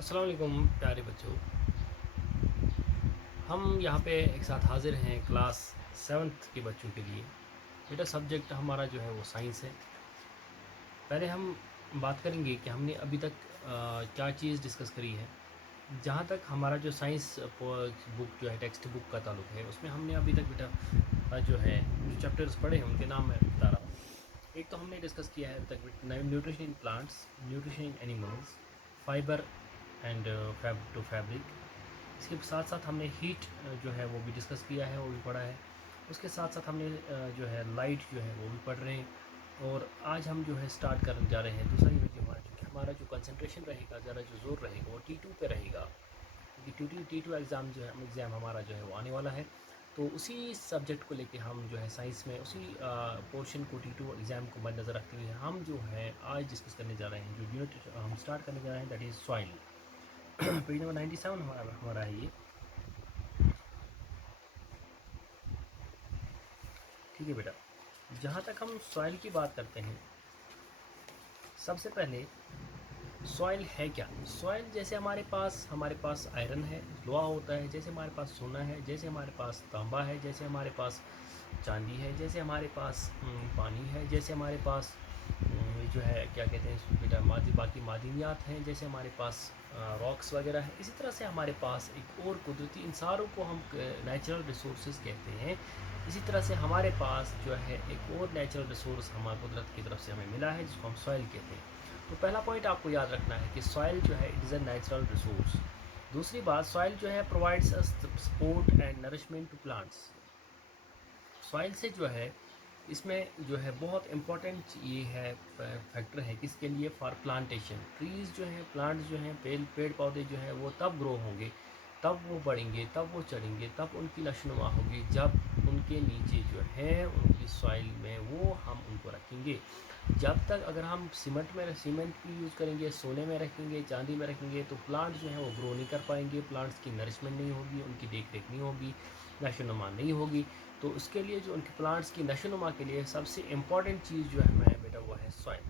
अस्सलाम वालेकुम प्यारे बच्चों। हम यहाँ पे एक साथ हाज़िर हैं क्लास 7th के बच्चों के लिए। बेटा सब्जेक्ट हमारा जो है वो साइंस है। पहले हम बात करेंगे कि हमने अभी तक क्या चीज़ डिस्कस करी है। जहाँ तक हमारा जो साइंस बुक जो है टेक्स्ट बुक का ताल्लुक है, उसमें हमने अभी तक बेटा जो है जो चैप्टर्स पढ़े हैं उनके नाम मैं बता रहा हूँ। एक तो हमने डिस्कस किया है अभी तक nutrition in plants, nutrition in animals, fibre and fabric. इसके साथ साथ हमने हीट जो है वो भी डिस्कस किया है, वो भी पढ़ा है। उसके साथ साथ हमने जो है लाइट जो है वो भी पढ़ रहे हैं। और आज हम जो है स्टार्ट करने जा रहे हैं दूसरा यूनिट हमारा जो कंसंट्रेशन रहेगा, ज़रा जो जोर रहेगा वो T2 पे रहेगा, क्योंकि T2 एग्ज़ाम जो है हमारा जो है वो आने वाला है। तो उसी सब्जेक्ट को लेके हम जो है साइंस में उसी पोर्शन को T2 एग्ज़ाम को मद्देनज़र रखते हुए हम जो है आज डिस्कस करने जा रहे हैं। जो यूनिट हम स्टार्ट करने जा रहे हैं that is soil. Page number 97 हमारा है ये। ठीक है बेटा, जहाँ तक हम सॉइल की बात करते हैं, सबसे पहले सॉइल है क्या। सॉइल जैसे हमारे पास आयरन है, लोहा होता है, जैसे हमारे पास सोना है, जैसे हमारे पास तांबा है, जैसे हमारे पास चांदी है, जैसे हमारे पास पानी है, जैसे हमारे पास जो है क्या कहते हैं इसको बेटा बाकी मादनियात हैं, जैसे हमारे पास रॉक्स वगैरह है। इसी तरह से हमारे पास एक और कुदरती, इन सारों को हम नेचुरल रिसोर्सेज कहते हैं। इसी तरह से हमारे पास जो है एक और नेचुरल रिसोर्स हमारी कुदरत की तरफ से हमें मिला है, जिसको हम सॉइल कहते हैं। तो पहला पॉइंट आपको याद रखना है कि सॉइल जो है it is a natural resource. दूसरी बात, सॉइल जो है provides support and nourishment to plants. Soil से जो है इसमें जो है बहुत इम्पोर्टेंट ये है फैक्टर है किसके लिए, फॉर प्लांटेशन। ट्रीज़ जो हैं, प्लांट्स जो हैं, पेड़ पौधे जो हैं वो तब ग्रो होंगे, तब वो बढ़ेंगे, तब वो चढ़ेंगे, तब उनकी नशोनुमा होगी जब उनके नीचे जो है उनकी सॉइल में वो हम उनको रखेंगे। जब तक अगर हम सीमेंट भी यूज़ करेंगे, सोने में रखेंगे, चांदी में रखेंगे, तो प्लांट जो है वो ग्रो नहीं कर पाएंगे, प्लांट्स की नरिशमेंट नहीं होगी, उनकी देख रेख नहीं होगी, नशोनुमा नहीं होगी। तो उसके लिए जो उनके प्लांट्स की नशोनुमा के लिए सबसे इम्पॉर्टेंट चीज़ जो है मैं बेटा वो है soil.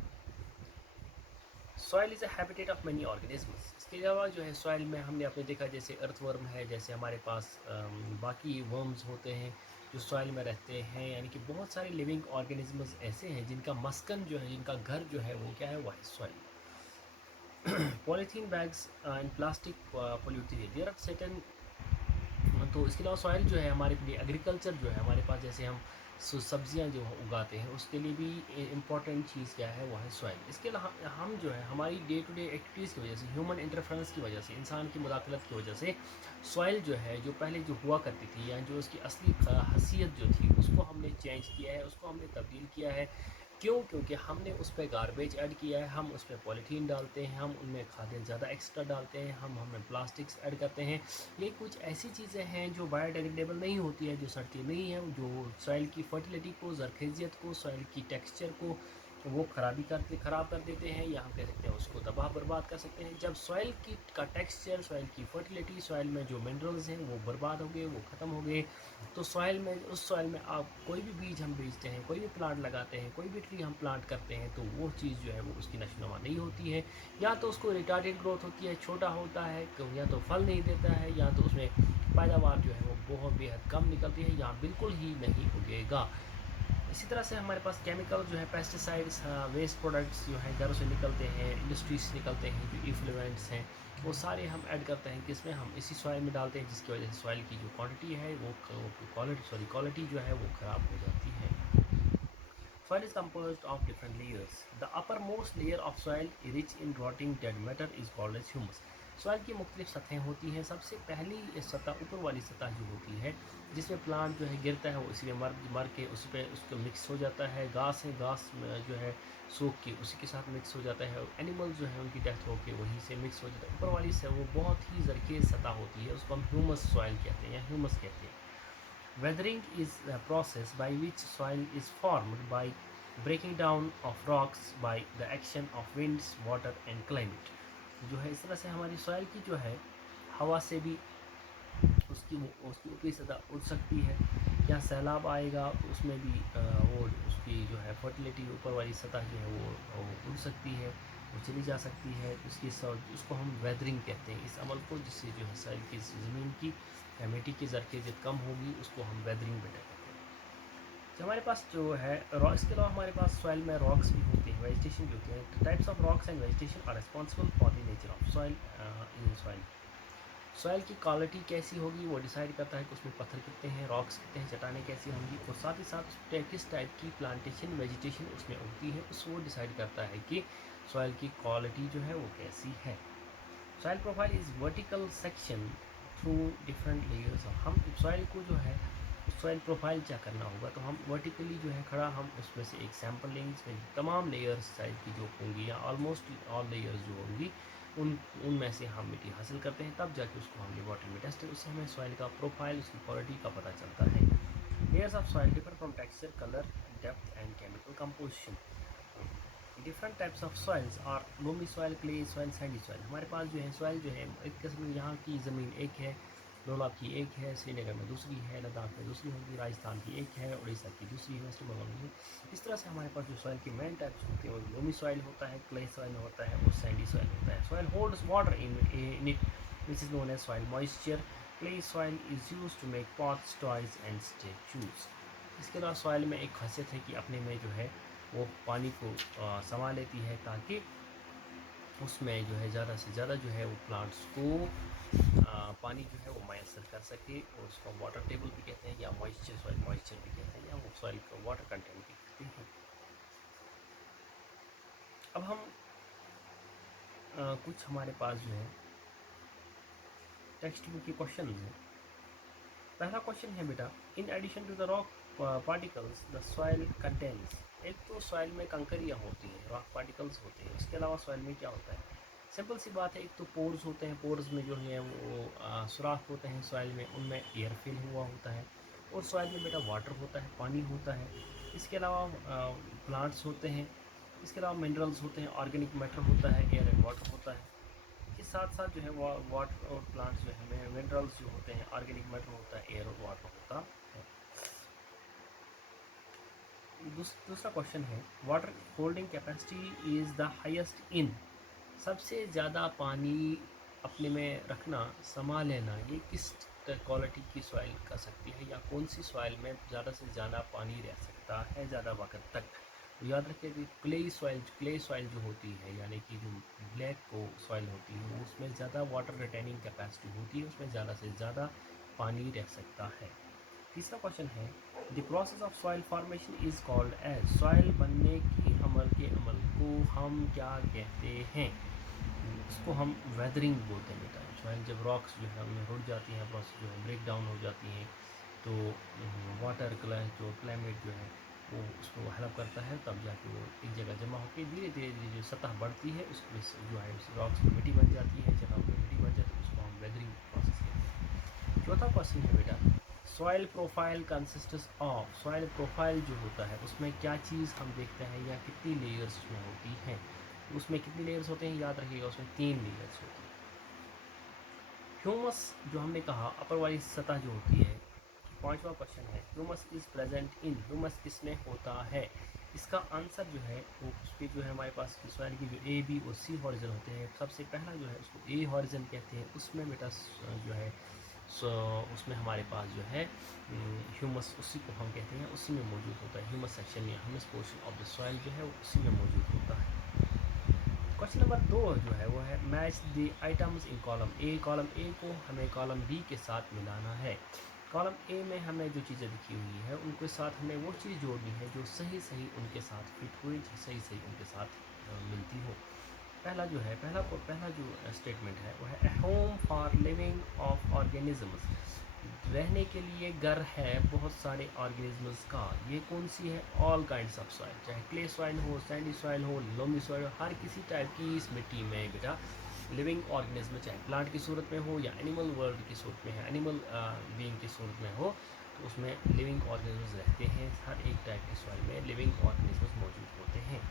Soil is a habitat of many organisms. इसके अलावा जो है सॉइल में हमने आपने देखा जैसे अर्थवर्म है, जैसे हमारे पास बाकी वर्म्स होते हैं जो सॉइल में रहते हैं, यानी कि बहुत सारे लिविंग ऑर्गेनिजम्स ऐसे हैं जिनका मस्कन जो है, जिनका घर जो है वो क्या है, वो है soil. Polythene bags and plastic polluted there are certain. तो इसके अलावा सॉइल जो है हमारे लिए एग्रीकल्चर जो है हमारे पास, जैसे हम सब्जियां जो उगाते हैं उसके लिए भी इम्पॉर्टेंट चीज़ क्या है, वो है सॉइल। इसके अलावा हम जो है हमारी डे टू डे एक्टिविटीज़ की वजह से, ह्यूमन इंटरफेरेंस की वजह से, इंसान की मुदाखलत की वजह से सॉइल जो है जो पहले जो हुआ करती थी या जो उसकी असली हसीयत जो थी उसको हमने चेंज किया है, उसको हमने तब्दील किया है। क्यों? क्योंकि हमने उस पर गारबेज ऐड किया है, हम उस पर पॉलीथीन डालते हैं, हम उनमें खादें ज़्यादा एक्स्ट्रा डालते हैं, हम हमें प्लास्टिक्स ऐड करते हैं। ये कुछ ऐसी चीज़ें हैं जो बायोडिग्रेडेबल नहीं होती है, जो सड़ती नहीं है, जो सॉइल की फर्टिलिटी को, ज़रखेज़ियत को, सॉइल की टेक्सचर को वो ख़राब कर देते हैं, या हम कह सकते हैं उसको तबाह बर्बाद कर सकते हैं। जब सॉइल की का टेक्सचर, सॉइल की फर्टिलिटी, सॉइल में जो मिनरल्स हैं वो बर्बाद हो गए, वो ख़त्म हो गए, तो सॉइल में, उस सॉइल में आप कोई भी बीज हम बीजते हैं, कोई भी प्लांट लगाते हैं, कोई भी ट्री हम प्लांट करते हैं, तो वो चीज़ जो है वो उसकी नशोनुमा नहीं होती है। या तो उसको रिटार्डेड ग्रोथ होती है, छोटा होता है, या तो फल नहीं देता है, या तो उसमें पैदावार जो है वो बहुत बेहद कम निकलती है, या बिल्कुल ही नहीं उगेगा। इसी तरह से हमारे पास केमिकल जो है, पेस्टिसाइड्स, वेस्ट प्रोडक्ट्स जो हैं घरों से निकलते हैं, इंडस्ट्रीज से निकलते हैं, जो इफ्लुएंट्स हैं, वो सारे हम ऐड करते हैं किसमें, हम इसी सॉइल में डालते हैं, जिसकी वजह से सॉइल की जो क्वांटिटी है वो क्वालिटी जो है वो ख़राब हो जाती है। Soil is composed of different layers. The uppermost layer of soil rich in rotting dead matter is called as humus. Soil की मुख्तलिफ सतहें होती हैं। सबसे पहली सतह, ऊपर वाली सतह जो होती है, जिसमें प्लांट जो है गिरता है, वो इसी में मर के उस पर उसको मिक्स हो जाता है। घास है, घास जो है सूख के उसी के साथ मिक्स हो जाता है। एनिमल्स जो है उनकी डेथ होकर वहीं से मिक्स हो जाता है। ऊपर वाली से वो बहुत ही जरखेज़ सतह होती है, उसको हम ह्यूमस सॉइल कहते हैं या ह्यूमस कहते हैं। Weathering is a process by which soil is formed by breaking down of rocks by the action of winds, water and climate। जो है इस तरह से हमारी सॉइल की जो है हवा से भी उसकी उसकी ऊपरी सतह उड़ सकती है, या सैलाब आएगा तो उसमें भी वो उसकी जो है फर्टिलिटी ऊपर वाली सतह जो है वो उड़ सकती है। वो चली जा सकती है। उसको हम वेदरिंग कहते हैं, इस अमल को, जिससे जो है सॉइल की ज़मीन की या मिट्टी की ज़रख़ेज़त कम होगी, उसको हम वेदरिंग बेटा कहते हैं। जो हमारे पास जो है इसके अलावा हमारे पास सॉइल में रॉक्स भी होते हैं, वेजिटेशन भी होते हैं। Types of rocks and vegetation are responsible for the nature of soil in soil. Soil की क्वालिटी कैसी होगी वो डिसाइड करता है कि उसमें पत्थर कितने हैं, रॉक्स कितने हैं, चट्टानें कैसी होंगी, और साथ ही साथ किस टाइप की प्लांटेशन वेजिटेशन उसमें उगती है, उस वो डिसाइड करता है कि सॉइल की क्वालिटी जो है वो कैसी है। Soil profile is vertical section through different layers. हम सॉइल को जो है सॉइल प्रोफाइल क्या करना होगा, तो हम वर्टिकली जो है खड़ा, हम उसमें से एक सैंपल लेंगे जिसमें तमाम लेयर्स साइज की जो होंगी या ऑलमोस्ट ऑल लेयर्स जो होंगी उनमें से हम मिट्टी हासिल करते हैं, तब जाके उसको हम लेबॉरेटरी में टेस्ट, उससे हमें सॉइल का प्रोफाइल, उसकी क्वालिटी का पता चलता है। Layers of soil differ from texture, colour, depth and chemical composition. Different types of soils are loamy soil, clay soil, sandy soil. हमारे पास जो है सॉइल जो है एक किस्म, यहाँ की ज़मीन एक है, डोलाब की एक है, श्रीनगर में दूसरी है, लद्दाख में दूसरी होगी, राजस्थान की एक है, उड़ीसा की दूसरी है, वेस्ट बंगाल में। इस तरह से हमारे पास जो सॉइल की मेन टाइप्स होते हैं वो लोमी सॉइल होता है, क्ले सॉइल होता है और सैंडी सॉइल होता है। Soil holds water in it which is known as soil moisture. Clay soil is use to make pots, toys and statues. इसके अलावा सॉइल में एक खासियत है कि अपने में जो है वो पानी को समा लेती है, ताकि उसमें जो है ज़्यादा से ज़्यादा जो है वो प्लांट्स को पानी जो है वो मैसर कर सके, और उसको वाटर टेबल भी कहते हैं या मॉइस्चर, सॉइल मॉइस्चर भी कहते हैं, या वो सॉइल का वाटर कंटेंट भी कहते हैं। अब हम कुछ हमारे पास जो है टेक्स्ट बुक के क्वेश्चन हैं। पहला क्वेश्चन है बेटा, in addition to the rock particles the soil contains. एक तो सॉइल में कंकरियाँ होती हैं, रॉक पार्टिकल्स होते हैं, इसके अलावा सॉइल में क्या होता है? सिंपल सी बात है, एक तो पोर्स होते हैं, पोर्स में जो है वो सुराख होते हैं सॉइल में, उनमें एयर फिल हुआ होता है, और सॉइल में बेटा वाटर होता है, पानी होता है। इसके अलावा प्लांट्स होते हैं, इसके अलावा मिनरल्स होते हैं, ऑर्गेनिक मैटर होता है, एयर एंड वाटर होता है। के साथ साथ जो है वाटर और प्लांट्स जो है मिनरल्स जो होते हैं, ऑर्गेनिक मैटर होता है, एयर और वाटर होता है। दूसरा क्वेश्चन है, water holding capacity is the highest in. सबसे ज़्यादा पानी अपने में रखना, समा लेना, ये किस क्वालिटी की सॉइल कर सकती है, या कौन सी सॉइल में ज़्यादा से ज़्यादा पानी रह सकता है ज़्यादा वक्त तक? तो याद रखिए कि क्ले सॉइल जो होती है, यानी कि जो ब्लैक को सॉइल होती है, उसमें ज़्यादा वाटर रिटेनिंग कैपेसिटी होती है, उसमें ज़्यादा से ज़्यादा पानी रह सकता है। तीसरा क्वेश्चन है, the process of soil formation is called as. Soil बनने के अमल को हम क्या कहते हैं? उसको हम वेदरिंग बोलते हैं बेटा। सॉइल जब रॉक्स जो है उनमें रुड़ जाती हैं, प्रोसेस जो है ब्रेक डाउन हो जाती हैं, तो वाटर जो क्लाइमेट जो है वो उसको हेल्प करता है, तब जाके वो एक जगह जमा होकर धीरे धीरे धीरे जो सतह बढ़ती है, उसमें जो है उस रॉक्स में मिट्टी बन जाती है, चट्टानों में मिट्टी बन जाती है, उसको हम वेदरिंग प्रोसेस कहते हैं। चौथा क्वेश्चन है बेटा, soil profile consists of. Soil profile जो होता है उसमें क्या चीज़ हम देखते हैं, या कितनी लेयर्स उसमें होती हैं? उसमें कितनी लेयर्स होते हैं, याद रखिएगा, उसमें 3 लेयर्स होती हैं। ह्यूमस जो हमने कहा, अपर वाली सतह जो होती है। पांचवा क्वेश्चन है, humus is present in. Humus किसमें होता है? इसका आंसर जो है वो उस पर जो है हमारे पास सॉइल की जो ए बी और सी हॉरिजन होते हैं, सबसे पहला जो है उसको ए हॉरिजन कहते हैं, उसमें बेटा जो है उसमें हमारे पास जो है ह्यूमस, उसी को हम कहते हैं, उसी में मौजूद होता है। ह्यूमस सेक्शन या humus portion of the soil जो है वो उसी में मौजूद होता है। क्वेश्चन नंबर 2 जो है वो है, match the items in column A. Column A को हमें कॉलम बी के साथ मिलाना है। कॉलम ए में हमें जो चीज़ें लिखी हुई है उनके साथ हमें वो चीज़ जोड़नी है जो सही सही उनके साथ फिट हुई, सही सही उनके साथ मिलती हो। पहला जो स्टेटमेंट है वो है, a home for living of organisms. रहने के लिए घर है बहुत सारे ऑर्गेनिजम्स का। ये कौन सी है? ऑल काइंड्स ऑफ सॉइल, चाहे क्ले सॉइल हो, सैंडी सॉइल हो, लोमी सॉइल हो, हर किसी टाइप की इस मिट्टी में बेटा लिविंग ऑर्गेनिज्म, चाहे प्लांट की सूरत में हो या एनिमल वर्ल्ड की सूरत में है, एनिमल बीइंग की सूरत में हो, तो उसमें लिविंग ऑर्गेनिजम्स रहते हैं। हर एक टाइप की सॉइल में लिविंग ऑर्गेनिजम्स मौजूद होते हैं।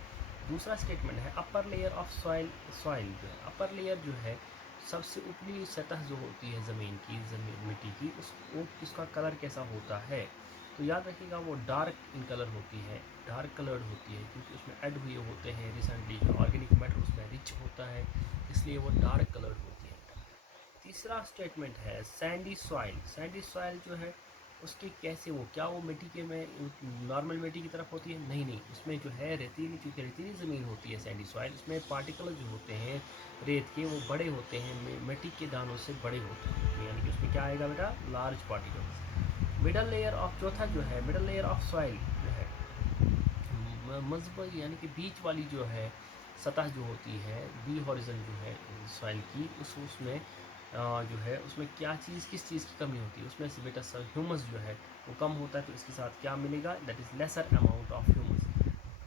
दूसरा स्टेटमेंट है, upper layer of soil. Soil जो है, अपर लेयर जो है, सबसे ऊपरी सतह जो होती है ज़मीन मिट्टी की, उसका कलर कैसा होता है? तो याद रखिएगा वो डार्क इन कलर होती है, डार्क कलर्ड होती है, क्योंकि उसमें ऐड हुए होते हैं रिसेंटली जो ऑर्गेनिक मैटर उसमें रिच होता है, इसलिए वो डार्क कलर्ड होती है। तीसरा स्टेटमेंट है सैंडी सॉइल। सैंडी सॉइल जो है उसके कैसे, वो क्या वो मिट्टी के में नॉर्मल मिट्टी की तरफ होती है? नहीं नहीं, उसमें जो है रेतीली, क्योंकि रेतीली ज़मीन होती है सैंडी सॉइल, उसमें पार्टिकल जो होते हैं रेत के वो बड़े होते हैं, मिट्टी के दानों से बड़े होते हैं, तो यानी कि उसमें क्या आएगा बेटा? Large particles. Middle layer of, चौथा जो है मिडल लेयर ऑफ सॉइल जो है मजबूत, यानी कि बीच वाली जो है सतह जो होती है, बी हॉरिजन जो है सॉइल की, उसमें जो है उसमें क्या चीज़, किस चीज़ की कमी होती है? उसमें से बेटा ह्यूमस जो है वो कम होता है, तो इसके साथ क्या मिलेगा? That is lesser amount of humus.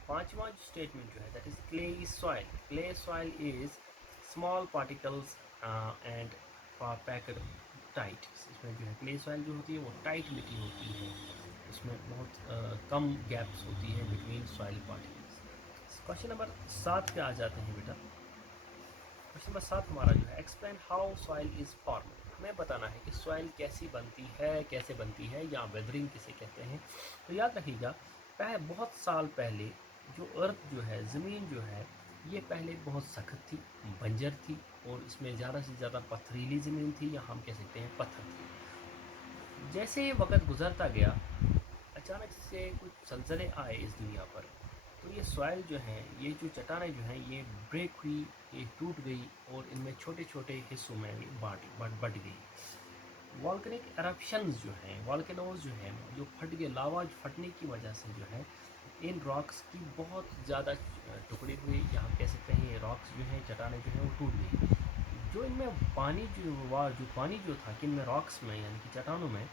पांचवा स्टेटमेंट जो है that is clay is soil. Clay soil is small particles and packed tight. इसमें जो है क्ले सॉइल जो होती है वो टाइट मिट्टी होती है, उसमें बहुत कम गैप्स होती है between soil particles. Question number 7 पे आ जाते हैं बेटा। क्वेश्चन नंबर 7 हमारा जो है explain how soil is form. हमें बताना है कि सॉइल कैसी बनती है, कैसे बनती है, या वेदरिंग किसे कहते हैं। तो याद रखिएगा, बहुत साल पहले जो अर्थ जो है, ज़मीन जो है, ये पहले बहुत सख्त थी, बंजर थी, और इसमें ज़्यादा से ज़्यादा पथरीली ज़मीन थी, या हम कह सकते हैं पत्थर थी। जैसे वक्त गुजरता गया, अचानक से कुछ सलसले आए इस दुनिया पर, तो ये सॉइल जो है, ये जो चट्टानें जो हैं, ये ब्रेक हुई, ये टूट गई, और इनमें छोटे छोटे हिस्सों में बट गई। वॉल्केनिक एरप्शंस जो हैं, वॉल्केनोज जो हैं, जो फट गए, लावा फटने की वजह से जो है इन रॉक्स की बहुत ज़्यादा टुकड़े हुए, या हम कह सकते हैं ये रॉक्स जो हैं, चट्टानें जो हैं, वो टूट गई। जो इनमें पानी जो पानी जो था कि इनमें रॉक्स में, यानी कि चट्टानों में,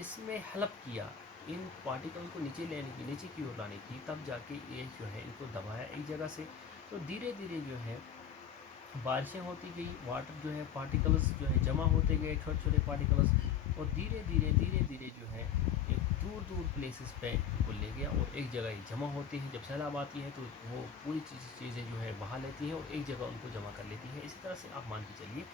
इसमें हेल्प किया इन पार्टिकल को नीचे लेने की, नीचे की ओर लाने की, तब जाके ये जो है इनको दबाया एक जगह से। तो धीरे धीरे जो है बारिशें होती गई, वाटर जो है पार्टिकल्स जो है जमा होते गए, छोटे छोटे पार्टिकल्स, और धीरे धीरे जो है एक दूर दूर प्लेसेस पे को ले गया, और एक जगह ही जमा होती है। जब सैलाब आती है तो वो पूरी चीज़ें जो है बहा लेती हैं, और एक जगह उनको जमा कर लेती है। इसी तरह से आप मान के चलिए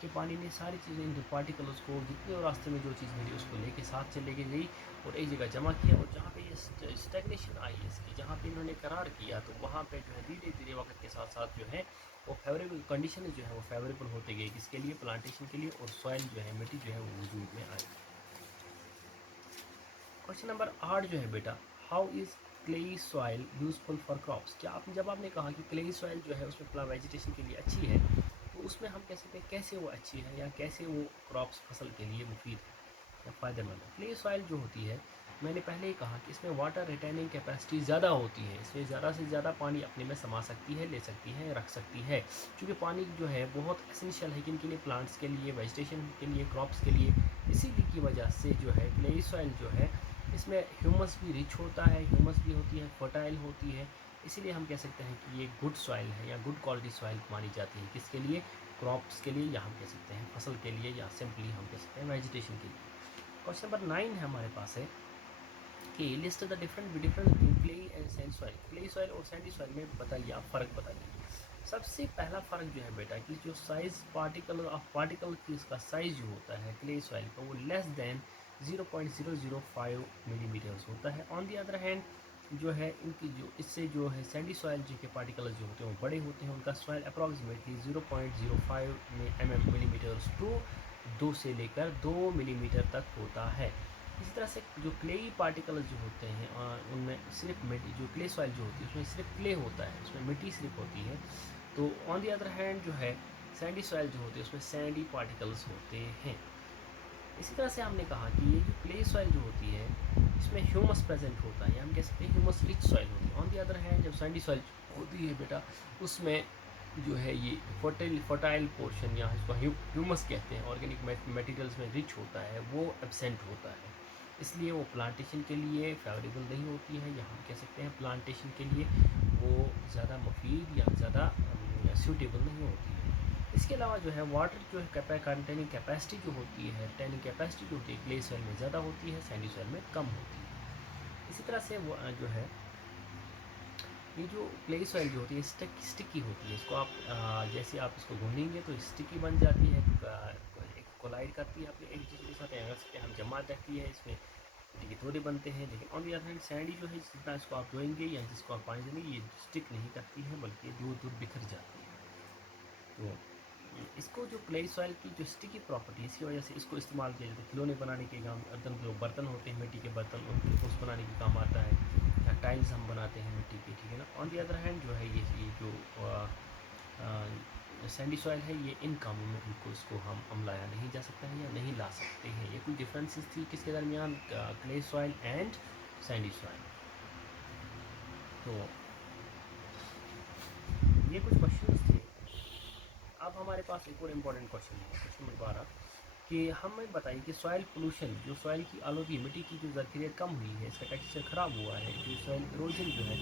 कि पानी ने सारी चीज़ें, इन पार्टिकल्स को, जितने रास्ते में जो चीज़ मिली उसको लेके साथ से लेके गई, और एक जगह जमा किया, और जहाँ पे ये स्टेगनेशन आई है इसकी, जहाँ पे इन्होंने करार किया, तो वहाँ पे जो है धीरे धीरे वक्त के साथ साथ जो है वो फेवरेबल कंडीशन जो है वो फेवरेबल होते गई, किसके लिए? प्लांटेशन के लिए, और सॉइल जो है, मिट्टी जो है वो वजूद में आई। क्वेश्चन नंबर 8 जो है बेटा, how is clayey soil useful for crops. क्या आप, जब आपने कहा कि क्लेई सॉइल जो है उसमें प्लांट वेजिटेशन के लिए अच्छी है, तो उसमें हम कह सकते हैं कैसे वो अच्छी है, या कैसे वो क्रॉप्स फसल के लिए मुफीद है या फ़ायदेमंद है। क्ले सॉइल जो होती है, मैंने पहले ही कहा कि इसमें वाटर रिटेनिंग कैपेसिटी ज़्यादा होती है, इसमें ज़्यादा से ज़्यादा पानी अपने में समा सकती है, ले सकती है, रख सकती है, क्योंकि पानी जो है बहुत एसेंशियल है किन के लिए? प्लांट्स के लिए, वेजिटेशन के लिए, क्रॉप्स के लिए। इसी की वजह से जो है क्ले सॉइल जो है, इसमें ह्यूमस भी रिच होता है, ह्यूमस भी होती है, फर्टाइल होती है, इसीलिए हम कह सकते हैं कि ये गुड सॉइल है, या गुड क्वालिटी सॉइल मानी जाती है। किसके लिए? क्रॉप्स के लिए, या हम कह सकते हैं फसल के लिए, या सिंपली हम कह सकते हैं वेजिटेशन के लिए। क्वेश्चन नंबर 9 है हमारे पास है कि list the difference between clay and sand soil. Clay soil और सैंडी सॉइल में बताइए, आप फ़र्क बताइए। सबसे पहला फ़र्क जो है बेटा, कि जो साइज़ पार्टिकल की इसका साइज़ जो होता है क्ले सॉइल का, वो लेस देन 0.005 मिलीमीटर्स होता है। ऑन दी अदर हैंड जो है इनकी जो, इससे जो है सैंडी सॉइल जो के पार्टिकल्स जो होते हैं वो बड़े होते हैं, उनका सॉइल अप्रॉक्सीमेटली 0.05 मिलीमीटर्स टू 2 से लेकर 2 मिलीमीटर तक होता है। इसी तरह से जो क्लेई पार्टिकल्स जो होते हैं, उनमें सिर्फ मिट्टी, जो क्ले सॉइल जो होती है उसमें सिर्फ क्ले होता है, उसमें मिट्टी सिर्फ होती है। तो ऑन दी अदर हैंड जो है सैंडी सॉइल जो होती है उसमें सैंडी पार्टिकल्स होते हैं। इसी तरह से हमने कहा कि ये जो क्ले सॉइल जो होती है इसमें ह्यूमस प्रेजेंट होता है, या हम कह सकते हैं ह्यूमस रिच सॉइल होती है। ऑन दी अदर हैंड जब सैंडी सॉइल होती है बेटा, उसमें जो है ये फर्टाइल पोर्शन, या इसको ह्यूमस कहते हैं, ऑर्गेनिक मटेरियल्स में रिच होता है, वो एब्सेंट होता है, इसलिए वो प्लांटेशन के लिए फेवरेबल नहीं होती है, या हम कह सकते हैं प्लांटेशन के लिए वो ज़्यादा मुफीद या ज़्यादा सूटेबल नहीं होती है। इसके अलावा जो है वाटर जो है कंटेनिंग कैपेसिटी जो होती है, टैनिंग कैपेसिटी जो होती है क्ले सॉइल में ज़्यादा होती है, सैंडी सॉइल में कम होती है। इसी तरह से वो जो है ये जो क्ले सॉइल जो होती है स्टिकी होती है, इसको आप जैसे आप इसको भूनेंगे तो स्टिकी बन जाती है, एक कोलाइड करती है अपने एक दूसरे के साथ, हम जमा रहती है इसमें, मिट्टी के तोड़े बनते हैं। लेकिन on the other hand Sandy जो है जितना इसको आप धोएंगे या जिसको आप पानी देंगे ये स्टिक नहीं करती है, बल्कि दूर दूर बिखर जाती है। तो इसको जो क्ले सॉइल की जो स्टिकी प्रॉपर्टी है इसकी वजह से इसको इस्तेमाल किया जाता है खिलौने बनाने के काम, अर्तन जो बर्तन होते हैं मिट्टी के बर्तन उनके उस बनाने के काम आता है, या टाइल्स हम बनाते हैं मिट्टी की, ठीक है ना। ऑन दी अदर हैंड जो है ये जो सैंडी सॉइल है ये इन कामों में इनको इसको हम लाया नहीं जा सकता है या नहीं ला सकते हैं। ये कुछ डिफरेंसेस थी किसके दरमियान, clay soil and Sandy soil. तो ये कुछ क्वेश्चंस थे। अब हमारे पास एक और इम्पॉर्टेंट क्वेश्चन है, क्वेश्चन नंबर 12, कि हमें बताइए कि सॉइल पोल्यूशन, जो सॉइल की आलूगी, मिट्टी की जो ज़रख़ीज़त कम हुई है, इसका टेक्सचर ख़राब हुआ है, जो सॉइल इरोजन जो है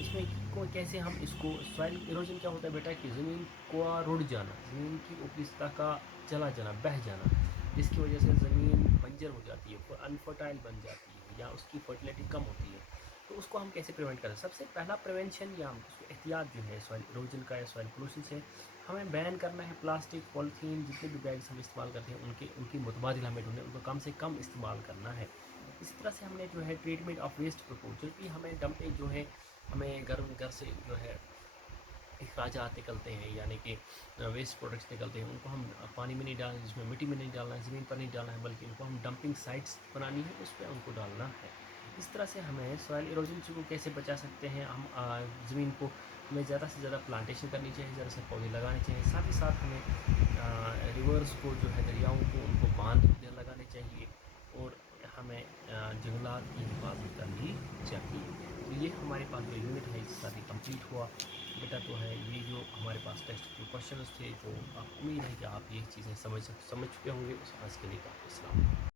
इसमें को कैसे हम इसको, सॉइल इरोजन क्या होता है बेटा कि ज़मीन का रुड़ जाना, ज़मीन की ऊपरी सतह का चला जाना, बह जाना, जिसकी वजह से ज़मीन बंजर हो जाती है, अनफर्टाइल बन जाती है या उसकी फर्टिलिटी कम होती है। तो उसको हम कैसे प्रिवेंट करें? सबसे पहला प्रिवेंशन या उसको एहतियात जो है सॉइल इरोजन का या सॉइल पोल्यूशन से, हमें बैन करना है प्लास्टिक, पॉलीथीन, जितने भी बैग्स हम इस्तेमाल करते हैं उनकी मुतबादिल हमें ढूंढे, उनको कम से कम इस्तेमाल करना है। इस तरह से हमने जो है ट्रीटमेंट ऑफ वेस्ट प्रपोजल भी, हमें डंपिंग जो है, हमें घर से जो है अखराजात निकलते हैं, यानी कि वेस्ट प्रोडक्ट्स निकलते हैं, उनको हम पानी में नहीं डालना, जिसमें मिट्टी में नहीं डालना है, ज़मीन पर नहीं डालना है, बल्कि उनको हम डंपिंग साइट्स बनानी है, उस पर उनको डालना है। इस तरह से हमें सॉइल इरोजन को कैसे बचा सकते हैं हम, ज़मीन को हमें ज़्यादा से ज़्यादा प्लांटेशन करनी चाहिए, ज़्यादा से पौधे लगाने चाहिए, साथ ही साथ हमें रिवर्स को जो है, दरियाओं को, उनको बांध लगाने चाहिए, और हमें जंगलात की हिफाजत करनी चाहिए। तो ये हमारे पास जो यूनिट है इसका भी कंप्लीट हुआ बेटा। तो है ये जो हमारे पास टेस्ट के क्वेश्चंस थे, तो आप उम्मीद है कि आप ये चीज़ें समझ चुके होंगे। उस आज के लिए काफ़ी।